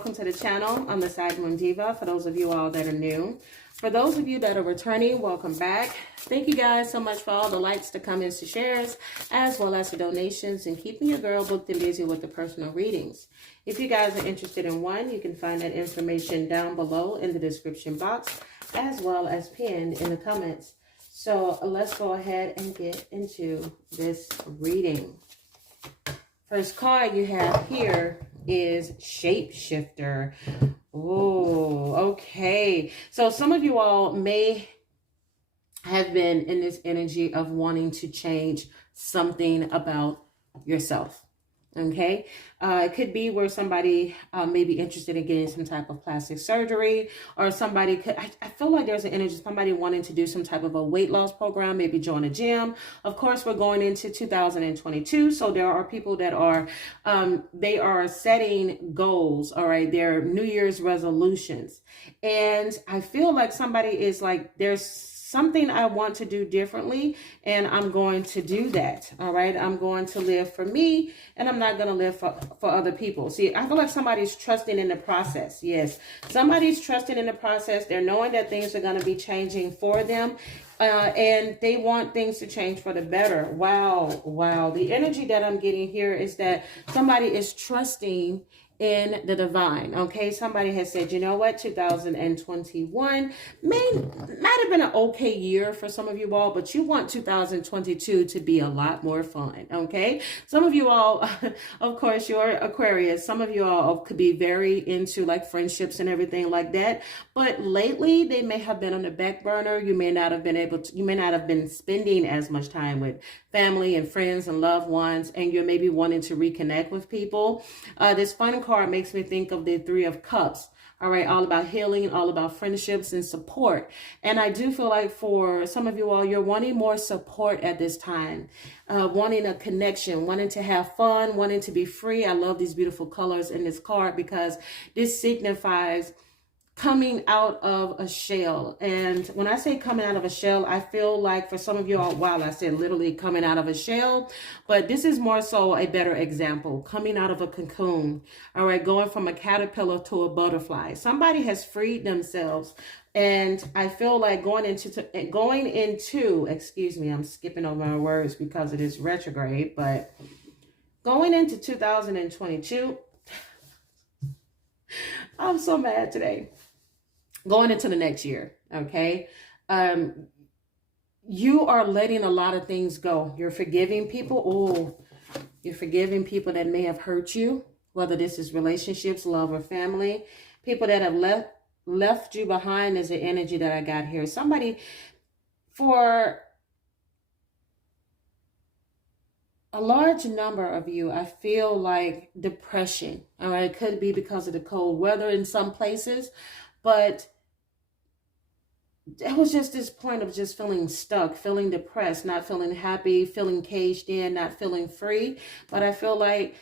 welcome to the channel. I'm the Sagmoondiva, for those of you all that are new. For those of you that are returning, welcome back. Thank you guys so much for all the likes, the comments, the shares, as well as the donations, and keeping your girl booked and busy with the personal readings. If you guys are interested in one, you can find that information down below in the description box, as well as pinned in the comments. So let's go ahead and get into this reading. First card you have here is Shapeshifter. Oh, okay. So some of you all may have been in this energy of wanting to change something about yourself. Okay. It could be where somebody may be interested in getting some type of plastic surgery, or somebody could, I feel like there's an energy, somebody wanting to do some type of a weight loss program, maybe join a gym. Of course, we're going into 2022. So there are people that are, they are setting goals. All right. Their New Year's resolutions. And I feel like somebody is like, there's something I want to do differently, and I'm going to do that. All right. I'm going to live for me, and I'm not going to live for other people. See, I feel like somebody's trusting in the process. Yes. Somebody's trusting in the process. They're knowing that things are going to be changing for them. And they want things to change for the better. Wow. Wow. The energy that I'm getting here is that somebody is trusting in the divine. Okay, somebody has said, you know what, 2021 might have been an okay year for some of you all, but you want 2022 to be a lot more fun. Okay, some of you all, of course, you're Aquarius. Some of you all could be very into like friendships and everything like that, but lately they may have been on the back burner. You may not have been able to, you may not have been spending as much time with family and friends and loved ones, and you're maybe wanting to reconnect with people. This final card makes me think of the Three of Cups. All right, all about healing, all about friendships and support. And I do feel like for some of you all, you're wanting more support at this time, wanting a connection, wanting to have fun, wanting to be free. I love these beautiful colors in this card because this signifies coming out of a shell. And when I say coming out of a shell, I feel like for some of you all, wow, I said literally coming out of a shell, but this is more so a better example, coming out of a cocoon. All right, going from a caterpillar to a butterfly. Somebody has freed themselves. And I feel like going into, excuse me, I'm skipping over my words because it is retrograde, but going into 2022, I'm so mad today. Going into the next year, okay? You are letting a lot of things go. You're forgiving people. Oh, you're forgiving people that may have hurt you, whether this is relationships, love, or family. People that have left you behind is the energy that I got here. Somebody, for a large number of you, I feel like depression. All right, it could be because of the cold weather in some places, but it was just this point of just feeling stuck, feeling depressed, not feeling happy, feeling caged in, not feeling free. But I feel like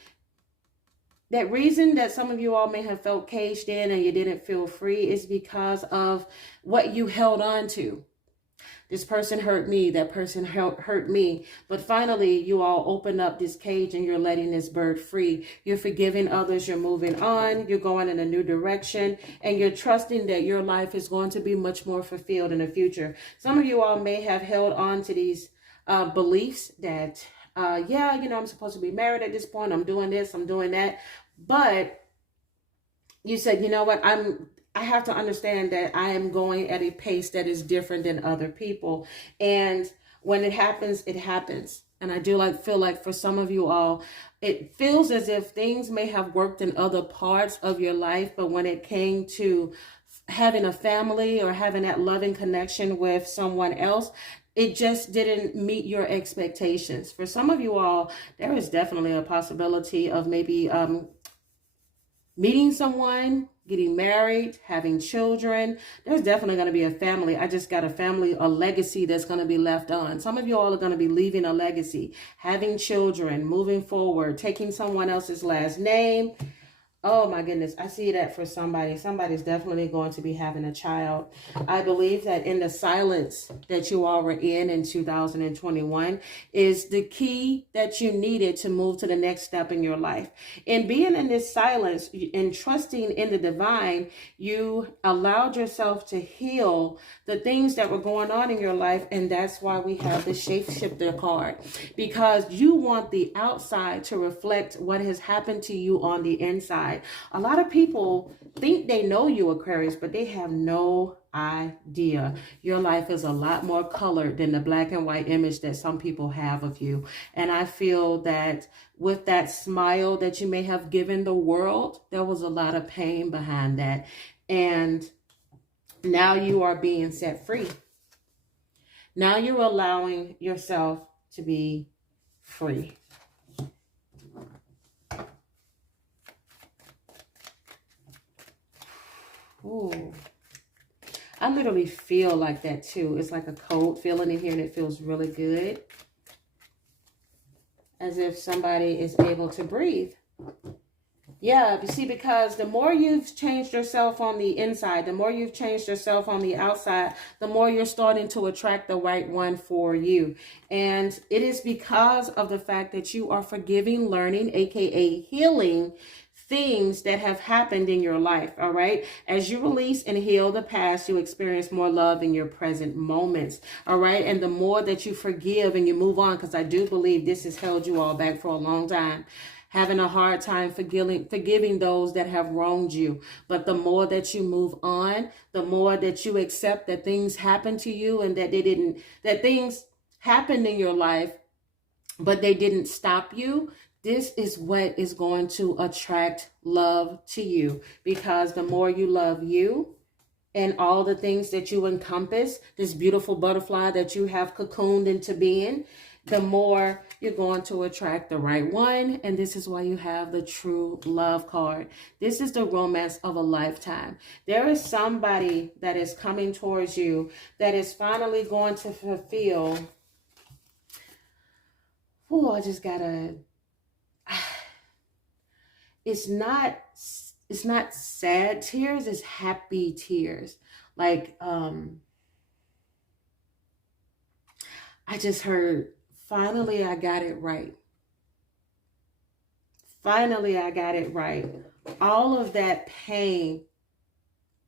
that reason that some of you all may have felt caged in and you didn't feel free is because of what you held on to. This person hurt me, that person hurt me. But finally, you all open up this cage and you're letting this bird free. You're forgiving others, you're moving on, you're going in a new direction, and you're trusting that your life is going to be much more fulfilled in the future. Some of you all may have held on to these beliefs that, yeah, you know, I'm supposed to be married at this point, I'm doing this, I'm doing that. But you said, you know what, I have to understand that I am going at a pace that is different than other people. And when it happens, it happens. And I do feel like for some of you all, it feels as if things may have worked in other parts of your life, but when it came to having a family or having that loving connection with someone else, it just didn't meet your expectations. For some of you all, there is definitely a possibility of maybe meeting someone, getting married, having children. There's definitely going to be a family. I just got a family, a legacy that's going to be left on. Some of you all are going to be leaving a legacy, having children, moving forward, taking someone else's last name. Oh my goodness, I see that for somebody. Somebody's definitely going to be having a child. I believe that in the silence that you all were in 2021 is the key that you needed to move to the next step in your life. In being in this silence and trusting in the divine, you allowed yourself to heal the things that were going on in your life. And that's why we have the shapeshifter card, because you want the outside to reflect what has happened to you on the inside. A lot of people think they know you, Aquarius, but they have no idea. Your life is a lot more colored than the black and white image that some people have of you. And I feel that with that smile that you may have given the world, there was a lot of pain behind that. And now you are being set free. Now you're allowing yourself to be free. Ooh. I literally feel like that too. It's like a cold feeling in here, and it feels really good. As if somebody is able to breathe. Yeah, you see, because the more you've changed yourself on the inside, the more you've changed yourself on the outside, the more you're starting to attract the right one for you. And it is because of the fact that you are forgiving, learning, aka healing things that have happened in your life. All right. As you release and heal the past, you experience more love in your present moments. All right. And the more that you forgive and you move on, because I do believe this has held you all back for a long time, having a hard time forgiving those that have wronged you. But the more that you move on, the more that you accept that things happen to you and that things happened in your life, but they didn't stop you. This is what is going to attract love to you, because the more you love you and all the things that you encompass, this beautiful butterfly that you have cocooned into being, the more you're going to attract the right one. And this is why you have the true love card. This is the romance of a lifetime. There is somebody that is coming towards you that is finally going to fulfill. Oh, I just gotta. It's not sad tears, it's happy tears. Like, I just heard, finally I got it right. Finally I got it right. All of that pain,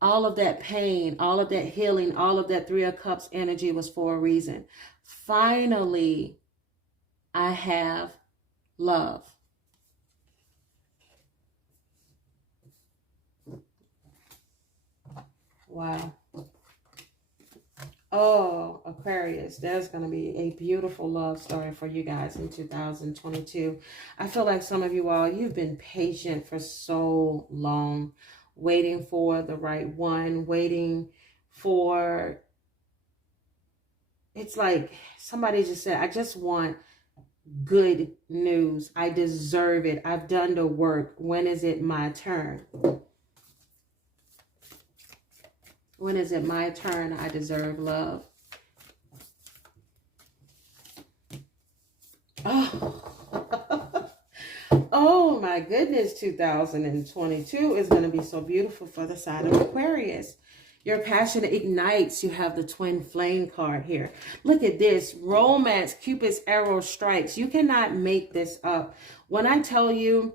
all of that healing, all of that Three of Cups energy was for a reason. Finally, I have love. Wow. Oh, Aquarius, there's going to be a beautiful love story for you guys in 2022. I feel like some of you all, you've been patient for so long, waiting for the right one, waiting for, it's like somebody just said, I just want good news. I deserve it. I've done the work. When is it my turn? When is it my turn? I deserve love. Oh, oh my goodness. 2022 is going to be so beautiful for the sign of Aquarius. Your passion ignites. You have the twin flame card here. Look at this. Romance, Cupid's arrow strikes. You cannot make this up. When I tell you,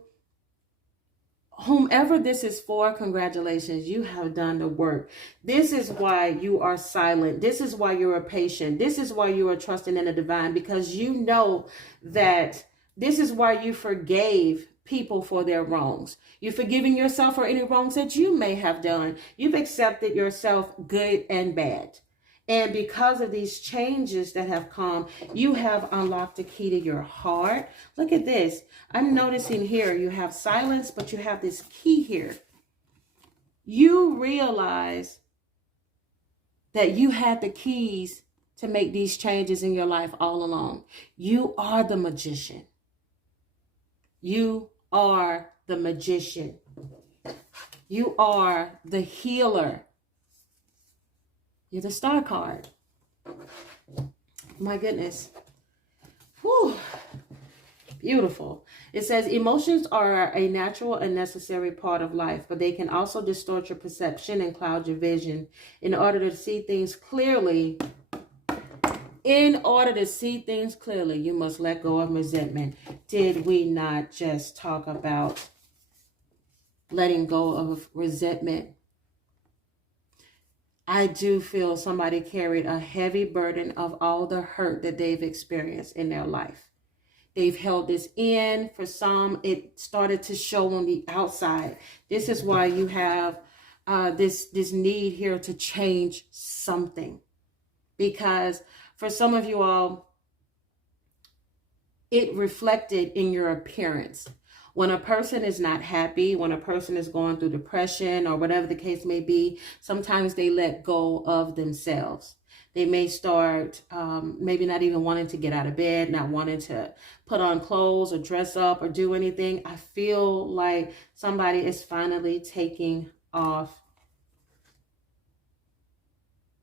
whomever this is for, congratulations, you have done the work. This is why you are silent. This is why you are patient. This is why you are trusting in the divine, because you know that this is why you forgave people for their wrongs. You're forgiving yourself for any wrongs that you may have done. You've accepted yourself, good and bad. And because of these changes that have come, you have unlocked the key to your heart. Look at this. I'm noticing here you have silence, but you have this key here. You realize that you had the keys to make these changes in your life all along. You are the magician. You are the magician. You are the healer. You're the star card. My goodness. Whew. Beautiful. It says emotions are a natural and necessary part of life, but they can also distort your perception and cloud your vision. In order to see things clearly, you must let go of resentment. Did we not just talk about letting go of resentment? I do feel somebody carried a heavy burden of all the hurt that they've experienced in their life. They've held this in. For some, it started to show on the outside. This is why you have this need here to change something. Because for some of you all, it reflected in your appearance. When a person is not happy, when a person is going through depression or whatever the case may be, sometimes they let go of themselves. They may start maybe not even wanting to get out of bed, not wanting to put on clothes or dress up or do anything. I feel like somebody is finally taking off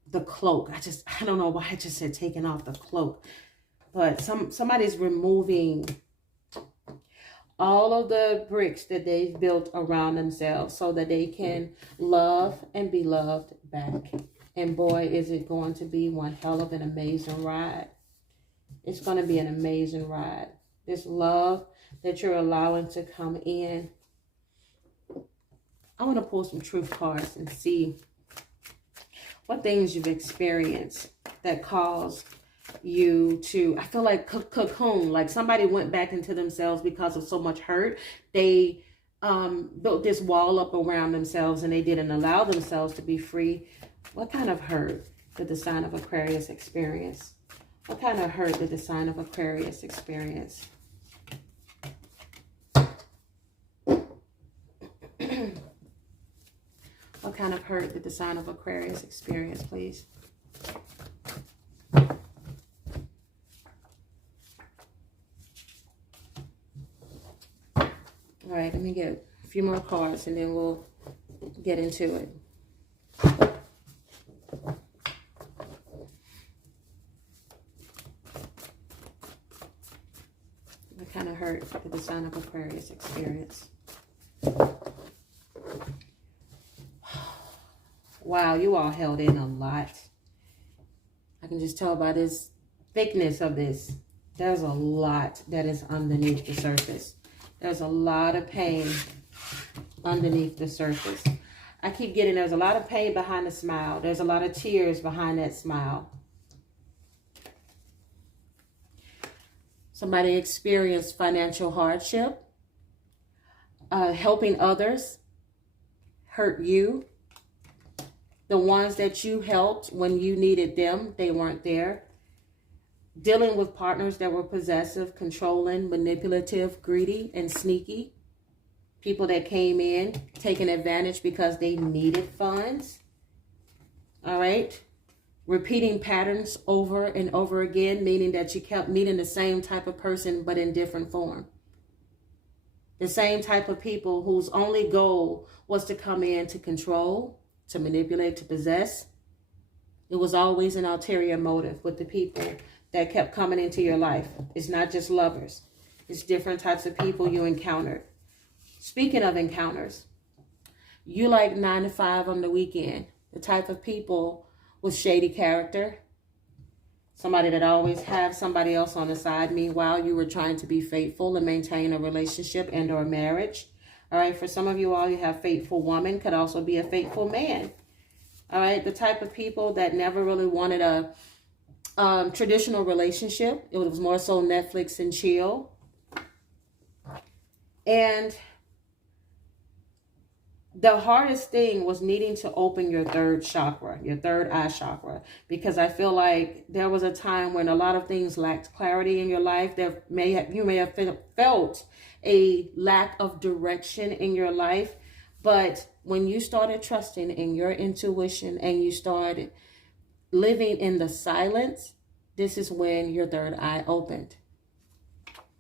the cloak. I don't know why I just said taking off the cloak. But somebody's removing all of the bricks that they've built around themselves so that they can love and be loved back. And boy, is it going to be one hell of an amazing ride. It's going to be an amazing ride. This love that you're allowing to come in. I want to pull some truth cards and see what things you've experienced that caused you to, I feel like cocoon, like somebody went back into themselves because of so much hurt. They built this wall up around themselves and they didn't allow themselves to be free. What kind of hurt did the sign of Aquarius experience? What kind of hurt did the sign of Aquarius experience? What kind of hurt did the sign of Aquarius experience, please? All right, let me get a few more cards and then we'll get into it. What kind of hurt did the sign of Aquarius experience? Wow, you all held in a lot. I can just tell by this thickness of this. There's a lot that is underneath the surface. There's a lot of pain underneath the surface. I keep getting there's a lot of pain behind the smile. There's a lot of tears behind that smile. Somebody experienced financial hardship. Helping others hurt you. The ones that you helped when you needed them, they weren't there. Dealing with partners that were possessive, controlling, manipulative, greedy, and sneaky. People that came in, taking advantage because they needed funds. All right. Repeating patterns over and over again, meaning that you kept meeting the same type of person, but in different form. The same type of people whose only goal was to come in to control, to manipulate, to possess. It was always an ulterior motive with the people that kept coming into your life. It's not just lovers. It's different types of people you encountered. Speaking of encounters, you like 9 to 5 on the weekend. The type of people with shady character. Somebody that always have somebody else on the side. Meanwhile, you were trying to be faithful and maintain a relationship and or marriage. All right, for some of you all, you have faithful woman, could also be a faithful man. All right, the type of people that never really wanted a traditional relationship. It was more so Netflix and chill. And the hardest thing was needing to open your third chakra, your third eye chakra, because I feel like there was a time when a lot of things lacked clarity in your life. You may have felt a lack of direction in your life, but when you started trusting in your intuition and you started living in the silence, this is when your third eye opened.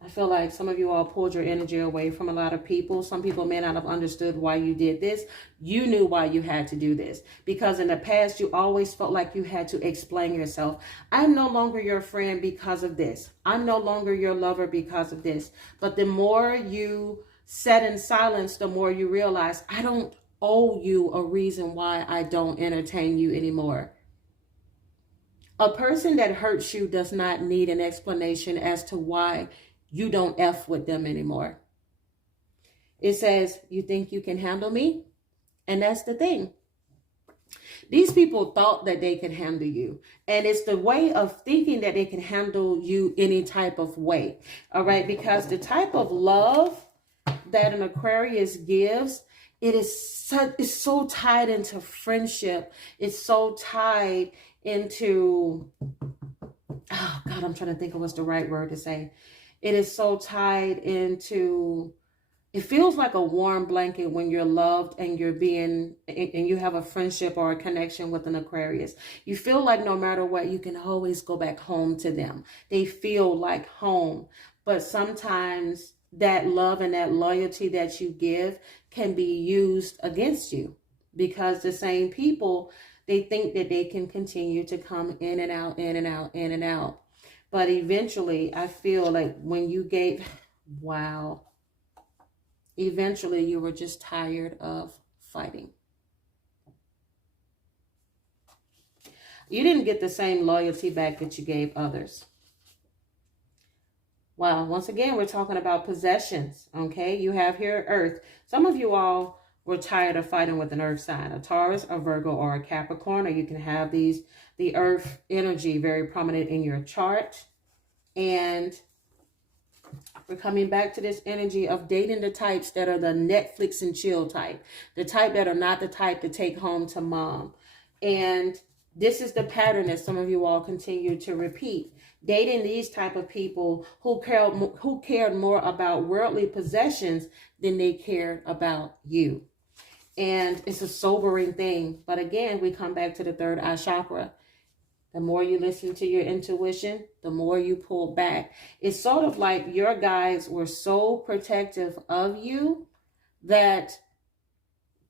I feel like some of you all pulled your energy away from a lot of people. Some people may not have understood why you did this. You knew why you had to do this, because in the past, you always felt like you had to explain yourself. I'm no longer your friend because of this. I'm no longer your lover because of this. But the more you sat in silence, the more you realize, I don't owe you a reason why I don't entertain you anymore. A person that hurts you does not need an explanation as to why you don't F with them anymore. It says, you think you can handle me? And that's the thing. These people thought that they could handle you. And it's the way of thinking that they can handle you any type of way. All right. Because the type of love that an Aquarius gives, it's so tied into friendship. It's so tied into, oh God, I'm trying to think of what's the right word to say. It is so tied into, it feels like a warm blanket when you're loved and you have a friendship or a connection with an Aquarius. You feel like no matter what, you can always go back home to them. They feel like home. But sometimes that love and that loyalty that you give can be used against you, because the same people, they think that they can continue to come in and out, in and out, in and out. But eventually, I feel like when you gave, wow, eventually you were just tired of fighting. You didn't get the same loyalty back that you gave others. Wow, once again, we're talking about possessions, okay? You have here Earth. Some of you all were tired of fighting with an Earth sign, a Taurus, a Virgo, or a Capricorn, or you can have the Earth energy very prominent in your chart. And we're coming back to this energy of dating the types that are the Netflix and chill type, the type that are not the type to take home to mom. And this is the pattern that some of you all continue to repeat. Dating these type of people who cared more about worldly possessions than they cared about you. And it's a sobering thing. But again, we come back to the third eye chakra. The more you listen to your intuition, the more you pull back. It's sort of like your guides were so protective of you that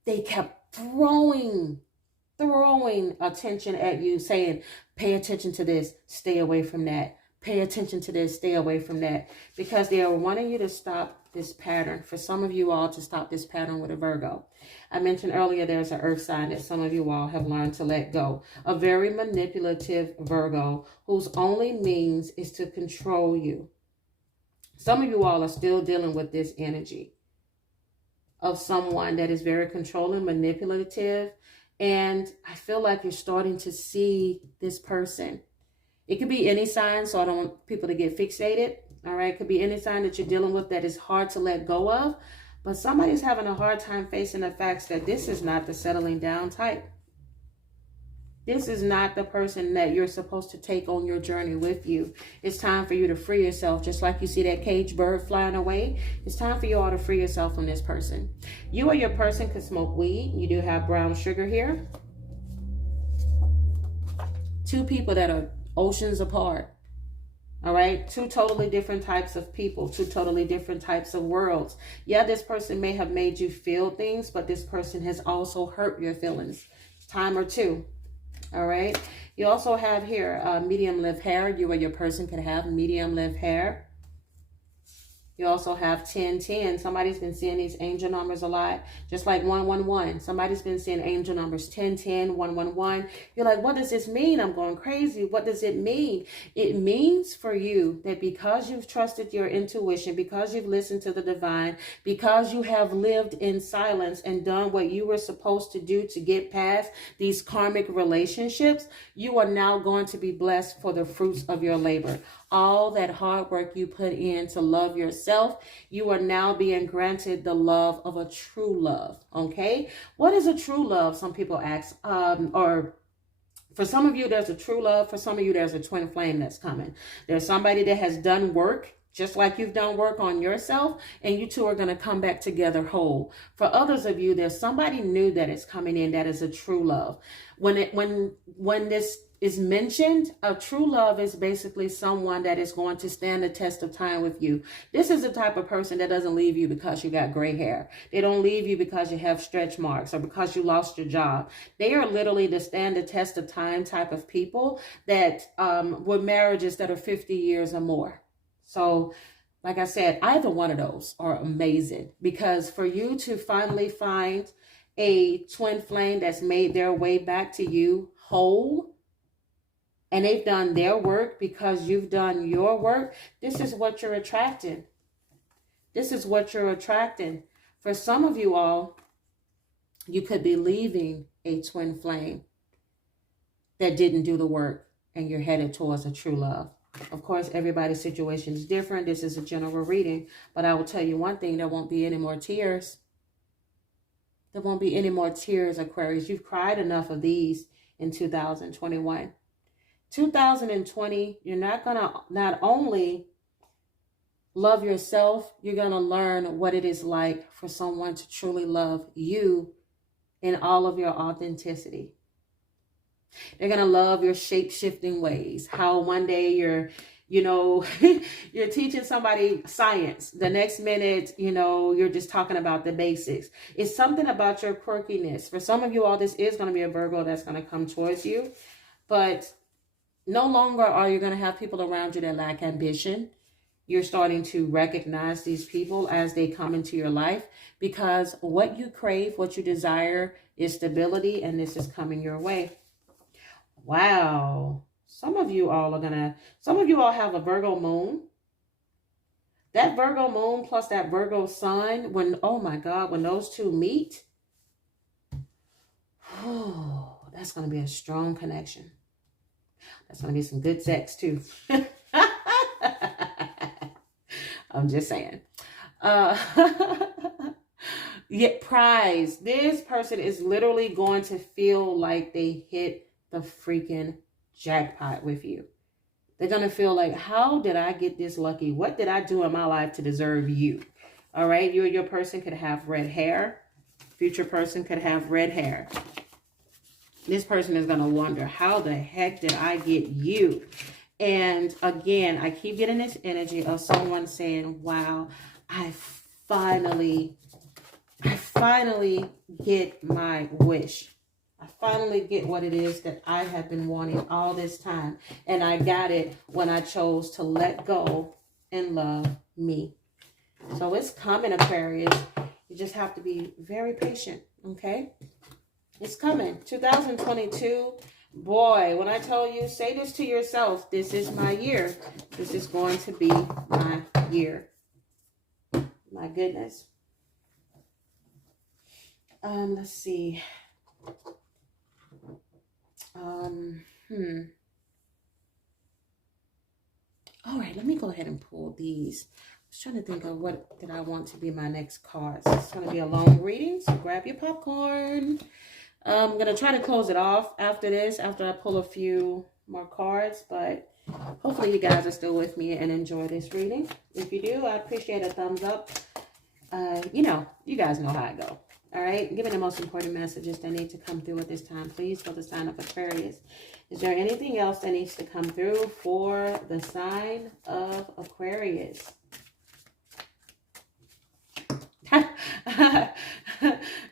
they kept throwing attention at you, saying, pay attention to this, stay away from that. Pay attention to this, stay away from that. Because they are wanting you to stop this pattern. For some of you all to stop this pattern with a Virgo. I mentioned earlier there's an earth sign that some of you all have learned to let go. A very manipulative Virgo whose only means is to control you. Some of you all are still dealing with this energy of someone that is very controlling, manipulative. And I feel like you're starting to see this person. It could be any sign, so I don't want people to get fixated. All right, it could be any sign that you're dealing with that is hard to let go of. But somebody's having a hard time facing the facts that this is not the settling down type. This is not the person that you're supposed to take on your journey with you. It's time for you to free yourself. Just like you see that caged bird flying away. It's time for you all to free yourself from this person. You or your person could smoke weed. You do have brown sugar here. Two people that are oceans apart. All right, two totally different types of people, two totally different types of worlds. Yeah, this person may have made you feel things, but this person has also hurt your feelings. Time or two. All right. You also have here medium length hair. You or your person could have medium length hair. You also have 1010. Somebody's been seeing these angel numbers a lot, just like 111. Somebody's been seeing angel numbers 1010, 111. You're like, what does this mean? I'm going crazy. What does it mean? It means for you that because you've trusted your intuition, because you've listened to the divine, because you have lived in silence and done what you were supposed to do to get past these karmic relationships, you are now going to be blessed for the fruits of your labor. All that hard work you put in to love yourself, you are now being granted the love of a true love. Okay, what is a true love? Some people ask, or for some of you, there's a true love. For some of you, there's a twin flame that's coming. There's somebody that has done work, just like you've done work on yourself, and you two are going to come back together whole. For others of you, there's somebody new that is coming in that is a true love. When this is mentioned, a true love is basically someone that is going to stand the test of time with you. This is the type of person that doesn't leave you because you got gray hair. They don't leave you because you have stretch marks or because you lost your job. They are literally the stand the test of time type of people that with marriages that are 50 years or more. So like I said, either one of those are amazing, because for you to finally find a twin flame that's made their way back to you whole, and they've done their work because you've done your work, this is what you're attracting. This is what you're attracting. For some of you all, you could be leaving a twin flame that didn't do the work, and you're headed towards a true love. Of course, everybody's situation is different. This is a general reading, but I will tell you one thing, there won't be any more tears. There won't be any more tears, Aquarius. You've cried enough of these in 2021. 2020, you're not going to not only love yourself, you're going to learn what it is like for someone to truly love you in all of your authenticity. They're going to love your shape-shifting ways. How one day you're you're teaching somebody science. The next minute, you're just talking about the basics. It's something about your quirkiness. For some of you all, this is going to be a Virgo that's going to come towards you. But no longer are you going to have people around you that lack ambition. You're starting to recognize these people as they come into your life, because what you crave, what you desire is stability, and this is coming your way. Wow. Some of you all have a Virgo moon. That Virgo moon plus that Virgo sun, oh my God, when those two meet, oh, that's going to be a strong connection. That's going to be some good sex too. I'm just saying. Yet prize. This person is literally going to feel like they hit the freaking jackpot with you. They're going to feel like, how did I get this lucky? What did I do in my life to deserve you? All right. You and your person could have red hair. Future person could have red hair. This person is going to wonder, how the heck did I get you? And again, I keep getting this energy of someone saying, wow, I finally get my wish. I finally get what it is that I have been wanting all this time. And I got it when I chose to let go and love me. So it's coming, Aquarius. You just have to be very patient, okay? It's coming. 2022. Boy, when I tell you, say this to yourself, this is my year. This is going to be my year. My goodness. Let's see. All right, let me go ahead and pull these. I was trying to think of what did I want to be my next cards. It's going to be a long reading, so grab your popcorn. I'm going to try to close it off after this, after I pull a few more cards, but hopefully you guys are still with me and enjoy this reading. If you do, I appreciate a thumbs up. You guys know how I go. All right, give me the most important messages that need to come through at this time, please, for the sign of Aquarius. Is there anything else that needs to come through for the sign of Aquarius?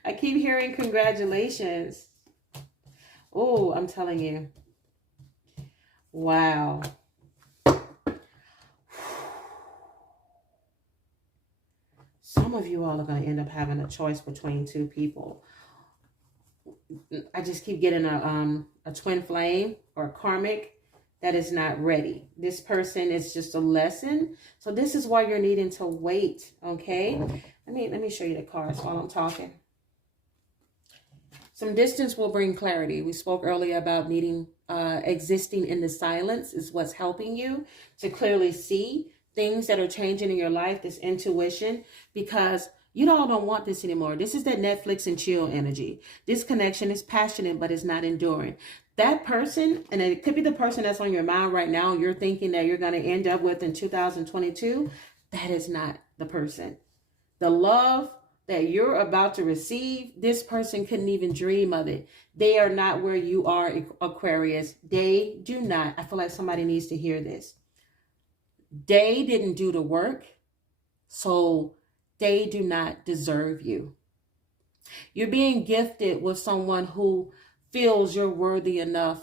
I keep hearing congratulations. Oh, I'm telling you. Wow. Some of you all are going to end up having a choice between two people. I just keep getting a twin flame or a karmic that is not ready. This person is just a lesson. So this is why you're needing to wait, okay? Let me show you the cards while I'm talking. Some distance will bring clarity. We spoke earlier about needing, existing in the silence is what's helping you to clearly see things that are changing in your life, this intuition, because you all don't want this anymore. This is that Netflix and chill energy. This connection is passionate, but it's not enduring. That person, and it could be the person that's on your mind right now, you're thinking that you're going to end up with in 2022, that is not the person. The love that you're about to receive, this person couldn't even dream of it. They are not where you are, Aquarius. They do not. I feel like somebody needs to hear this. They didn't do the work, so they do not deserve you. You're being gifted with someone who feels you're worthy enough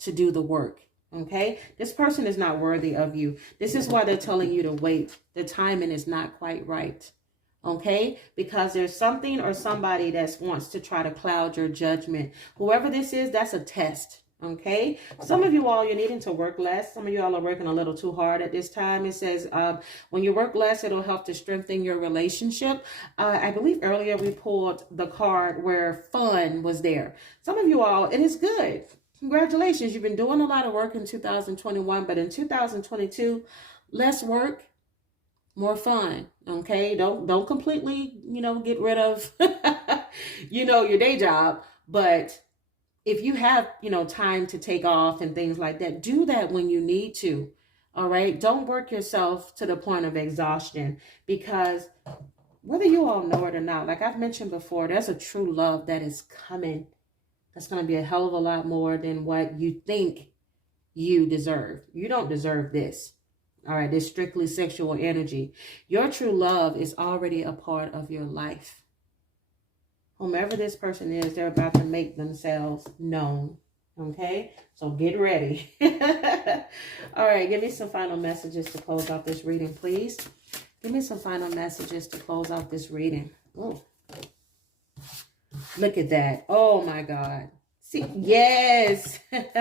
to do the work. Okay, this person is not worthy of you. This is why they're telling you to wait. The timing is not quite right. Okay, because there's something or somebody that wants to try to cloud your judgment. Whoever this is, that's a test. Okay, some of you all, you're needing to work less. Some of you all are working a little too hard at this time. It says when you work less, it'll help to strengthen your relationship. I believe earlier we pulled the card where fun was there. Some of you all, it is good. Congratulations, you've been doing a lot of work in 2021, but in 2022, less work, more fun. Okay, don't completely, get rid of, your day job, but if you have, time to take off and things like that, do that when you need to. All right. Don't work yourself to the point of exhaustion, because whether you all know it or not, like I've mentioned before, there's a true love that is coming. That's going to be a hell of a lot more than what you think you deserve. You don't deserve this. All right. This strictly sexual energy. Your true love is already a part of your life. Whomever this person is, they're about to make themselves known. Okay, so get ready. All right, give me some final messages to close out this reading, please. Give me some final messages to close out this reading. Oh, look at that. Oh my God. See, yes. Yes.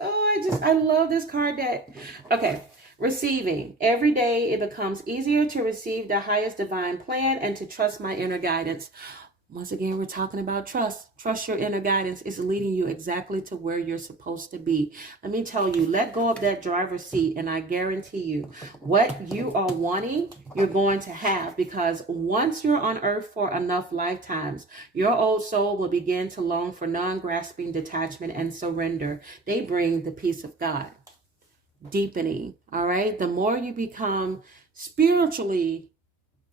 Oh, I love this card that, okay. Receiving. Every day it becomes easier to receive the highest divine plan and to trust my inner guidance. Once again, we're talking about trust. Trust your inner guidance. It's leading you exactly to where you're supposed to be. Let me tell you, let go of that driver's seat, and I guarantee you, what you are wanting, you're going to have, because once you're on earth for enough lifetimes, your old soul will begin to long for non-grasping detachment and surrender. They bring the peace of God. Deepening. All right. The more you become spiritually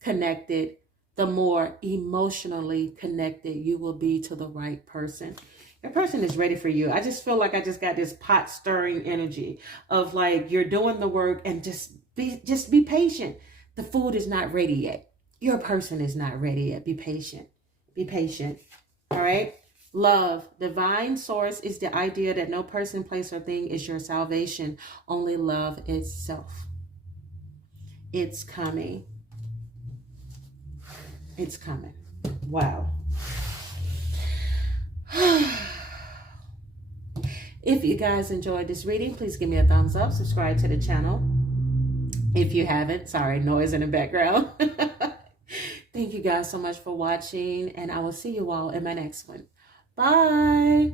connected, the more emotionally connected you will be to the right person. Your person is ready for you. I just feel like I just got this pot stirring energy of like, you're doing the work, and just be patient. The food is not ready yet. Your person is not ready yet. Be patient. Be patient. All right. Love. Divine source is the idea that no person, place, or thing is your salvation. Only love itself. It's coming. It's coming. Wow. If you guys enjoyed this reading, please give me a thumbs up. Subscribe to the channel. If you haven't, sorry, noise in the background. Thank you guys so much for watching, and I will see you all in my next one. Bye.